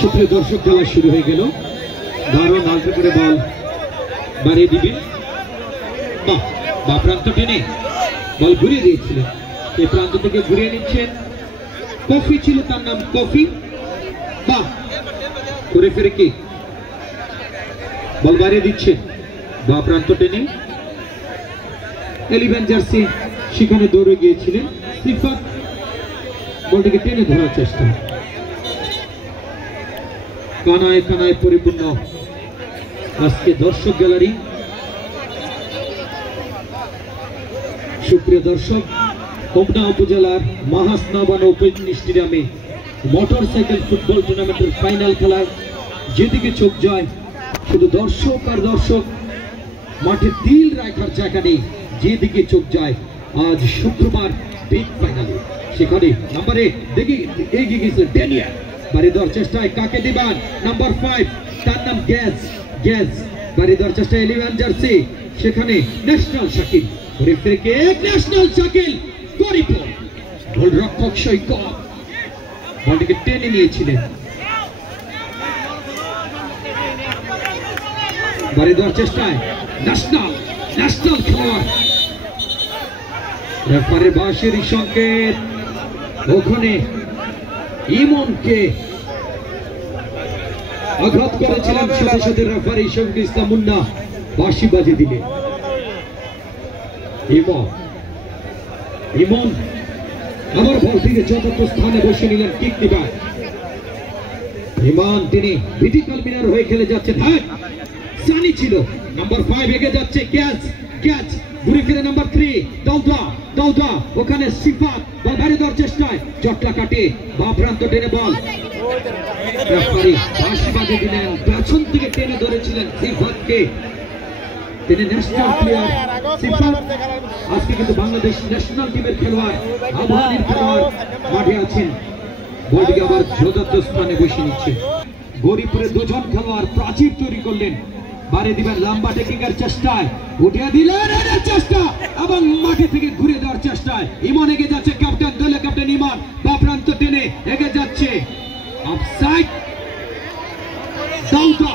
সুপ্রিয় দর্শক, খেলা শুরু হয়ে গেল। দারুণ আলতো করে বল বাড়িয়ে দিবেন। বা প্রান্ত টেনে বল ঘুরিয়ে দিয়েছিলেন, এই প্রান্ত থেকে ঘুরিয়ে নিচ্ছেন। কফি ছিল তার নাম, কফি। বা করে ফিরে কি বল বাড়িয়ে দিচ্ছেন, বা প্রান্ত টেনে 11 জার্সি সেখানে দৌড়ে গিয়েছিলেন। সিফাত বলটিকে টেনে ধরার চেষ্টা, কানায় কানায় পরিপূর্ণ আজকে দর্শক গ্যালারি। সুপ্রিয় দর্শক, হোমনা উপজেলার মাহাসনাবান ওপেন স্টেডিয়ামে মোটরসাইকেল ফুটবল টুর্নামেন্টের ফাইনাল খেলায় যেদিকে চোখ যায় শুধু দর্শক আর দর্শক, মাঠে দিল রাখার জায়গা নেই। যেদিকে চোখ যায় আজ শুক্রবার বিগ ফাইনালে, সেখানে নাম্বারে দেখি এগিয়ে গেছে ড্যানিয়েল। বাড়ি দেওয়ার চেষ্টায় কাকে দিবেন? নাম্বার 5, তার নাম গ্যাস। গ্যাস বাড়ি দেওয়ার চেষ্টায় 11 জার্সি, সেখানে ন্যাশনাল শাকিল। ন্যাশনাল শাকিল গরিপুর গোলরক্ষক সৈকত বলটিকে টেনে নিয়েছিলেন। বাড়ি দেওয়ার চেষ্টায় ন্যাশনাল খেলোয়াড়, রেফারির বাঁশির সংকেত। ওখানে ইমনকে আঘাত করেছিলেন সাথে সাথে রেফারি শফিকুল ইসলাম মুন্না বাঁশি বাজিয়ে দিলেন। ইমন আবার বলটিকে যথার্থ স্থানে বসে নিলেন। কিক দিবেন ইমন, তিনি ভিটিকাল মিনার হয়ে খেলে যাচ্ছেন। হ্যাঁ, সানি ছিল নাম্বার 5, এগিয়ে যাচ্ছে ক্যাচ ঘুরে ফিরে নাম্বার 3 দাউদা। ওখানে সিফাত বল বাইরে দেওয়ার চেষ্টায় জটলা কাটে বা প্রান্ত টেনে বল রেফারি বাঁশি বাজিয়ে দিলেন। পেছন থেকে টেনে ধরেছিলেন সিফাতকে। তিনি ন্যাশনাল প্লেয়ার সিফাত, আজকে কিন্তু বাংলাদেশ ন্যাশনাল টিমের খেলোয়াড়, আবহাওয়ার খেলোয়াড় মাঠে আছেন। বলটিকে আবার যথার্থ স্থানে বসে নিচ্ছে। গরিপুরে দুজন খেলোয়াড় প্রাচীর তৈরি করলেন। বাড়ি দিবেন লম্বা টেকিংয়ের চেষ্টায়, উঠিয়ে দিলেন চেষ্টা এবং মাঠে থেকে ঘুরে দেওয়ার চেষ্টায় ইমন এগিয়ে যাচ্ছে। ক্যাপ্টেন, দলীয় ক্যাপ্টেন ইমন বা প্রান্ত টেনে এগিয়ে যাচ্ছে। অফসাইড। দাউদা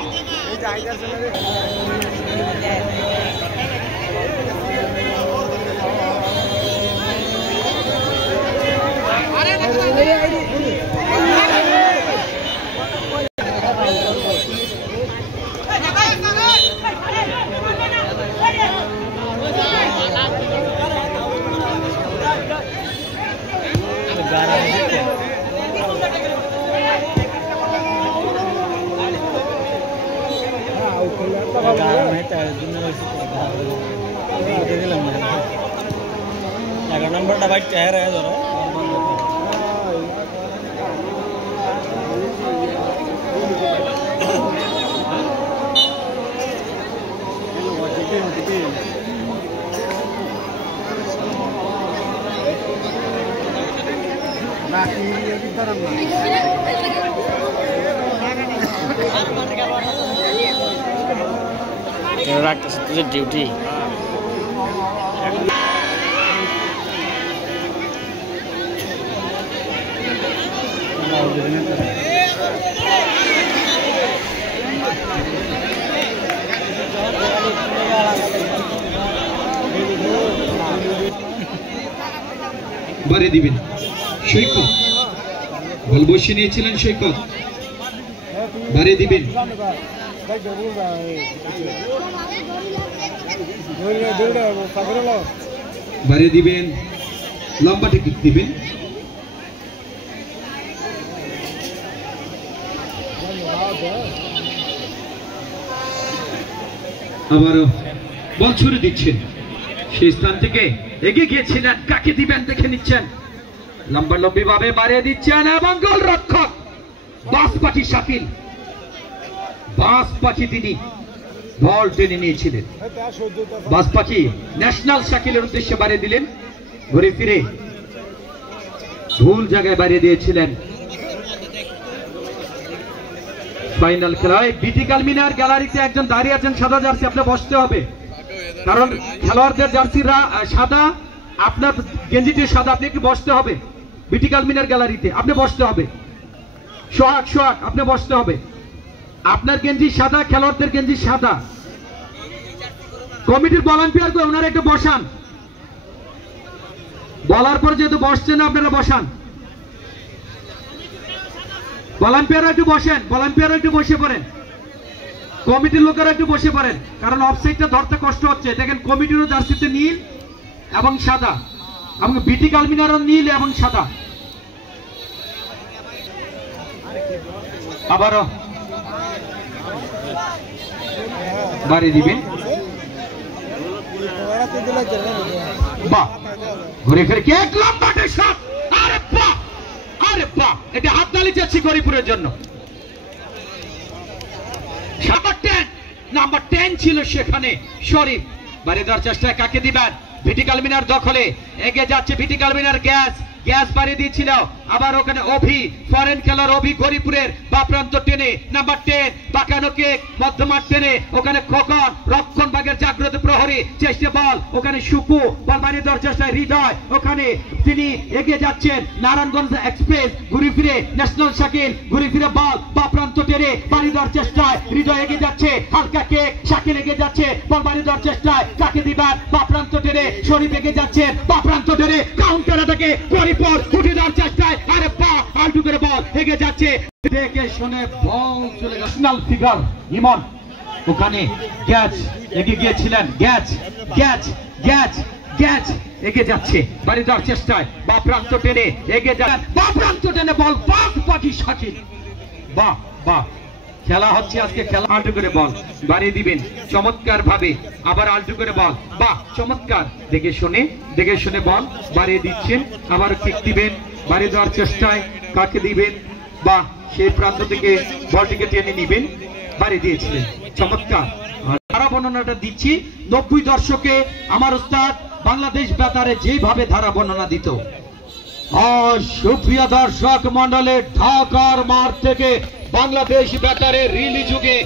नंबर भाई चाह रहे हैं ডিউটি বাড়িয়ে দিবেন সৈকত, বল বসে নিয়েছিলেন সৈকত। বাড়িয়ে দিবেন বাড়িয়ে দিবেন লম্বা টেকিং দিবেন। আবারও বল ছুড়ে দিচ্ছেন, সেই স্থান থেকে এগিয়ে গিয়েছিলেন। কাকে দিবেন দেখে নিচ্ছেন। লম্বি ভাবে বাড়িয়ে দিচ্ছেন এবং গোল রক্ষক বাঁশপাখি শাকিল, বাঁশপাখি তিনি বল টেনে নিয়েছিলেন। বাঁশপাখি ন্যাশনাল শাকিলের উদ্দেশ্যে বাড়িয়ে দিলেন। ঘুরে ফিরে ভুল জায়গায় বাড়িয়ে দিয়েছিলেন। ফাইনাল খেলায় বিটিকাল মিনার গ্যালারিতে একজন দাঁড়িয়ে আছেন সাদা জার্সি, আপনার বসতে হবে, কারণ খেলোয়াড়দের জার্সিরা সাদা, আপনার গেঞ্জিটি সাদা, আপনি একটু বসতে হবে। বিটিকাল মিনার গ্যালারিতে আপনি বসতে হবে। সোহাগ সোহাগ আপনি বসতে হবে। আপনার গেঞ্জি সাদা, খেলোয়াড়দের গেঞ্জি সাদা। কমিটির ভলান্টিয়ার করে ওনারা একটু বসান। বলার পর যেহেতু বসছেন আপনারা বসান। ভলান্টিয়াররা একটু বসেন, ভলান্টিয়াররা একটু বসে পড়েন, কমিটির লোকেরা একটু বসে পড়েন, কারণ অফসাইডটা ধরতে কষ্ট হচ্ছে। দেখেন কমিটিরও জার্সিতে নীল এবং সাদা, এবং বিটি কালমিনারও নীল এবং সাদা। আবারও বাড়ি দিবেন। বাহ, ঘুরে ফিরে কি এক লম্বা শট! আরে বাহ, আরে বাহ, এটা হাততালি চাচ্ছি গরিপুরের জন্য। নাম্বার 10 ছিল সেখানে শরীফ। বাড়ি দেওয়ার চেষ্টায় কাকে দিবেন? ভিটি কালমিনার দখলে এগিয়ে যাচ্ছে ভিটি কালমিনার। গ্যাস বাড়ি দিয়েছিল, আবার ওখানে অভি, ফরেন খেলার অভি গরিপুরের বাপ্রান্ত টেনে নাম্বার 10 বাঁকানো কেক মধ্যমাঠ টেনে ওখানে খোকন রক্ষণ ভাগের জাগ্রত প্রহরী চেষ্টা বল ওখানে সুকু বল বাড়ি দেওয়ার চেষ্টায় হৃদয়, ওখানে তিনি এগিয়ে যাচ্ছেন। নারায়ণগঞ্জ এক্সপ্রেস ঘুরে ফিরে ন্যাশনাল শাকিল ঘুরে ফিরে বল বাপ্রান্ত টেনে বাড়ি দেওয়ার চেষ্টায় হৃদয় এগিয়ে যাচ্ছে। হালকা কেক শাকিল এগিয়ে যাচ্ছে, বল বাড়ি দেওয়ার চেষ্টায় কাকে দিবেন? বাপ্রান্ত টেনে শরীফ এগিয়ে যাচ্ছেন, বাপ্রান্ত টেনে কাউন্টার থেকে গরিপুর উঠে দেওয়ার চেষ্টায় আরে বাহ, আলটু করে বল এগিয়ে যাচ্ছে। দেখে শুনে বল চলে ন্যাশনাল ফিগার ইমন, ওখানে গ্যাচ এগিয়ে গিয়েছিলেন। গ্যাচ এগিয়ে যাচ্ছে বাড়ি দেওয়ার চেষ্টায়, বাপ্রান্ত টেনে এগিয়ে যান, বাপ্রান্ত টেনে বল পাখি শাকিল। বাহ বাহ, খেলা হচ্ছে আজকে, খেলা। আলটু করে বল বাড়িয়ে দিবেন চমৎকার ভাবে, আবার আলটু করে বল, বাহ চমৎকার। দেখে শুনে বল বাড়িয়ে দিচ্ছেন, আবার কিক দিবেন বাড়িয়ে দেওয়ার চেষ্টায় কাকে দিবেন? বাহ, সেই প্রান্ত থেকে বলটিকে টেনে নিবেন, বাড়িয়ে দিয়েছিলেন চমৎকার। ধারা বর্ণনাটা দিচ্ছি 90 দশকে আমার উস্তাদ বাংলাদেশ বেতারে যেভাবে ধারা বর্ণনা দিত। সুপ্রিয় দর্শক মন্ডলের ঢাকার মাঠ থেকে বাংলাদেশ বেতারে রিলি যুগে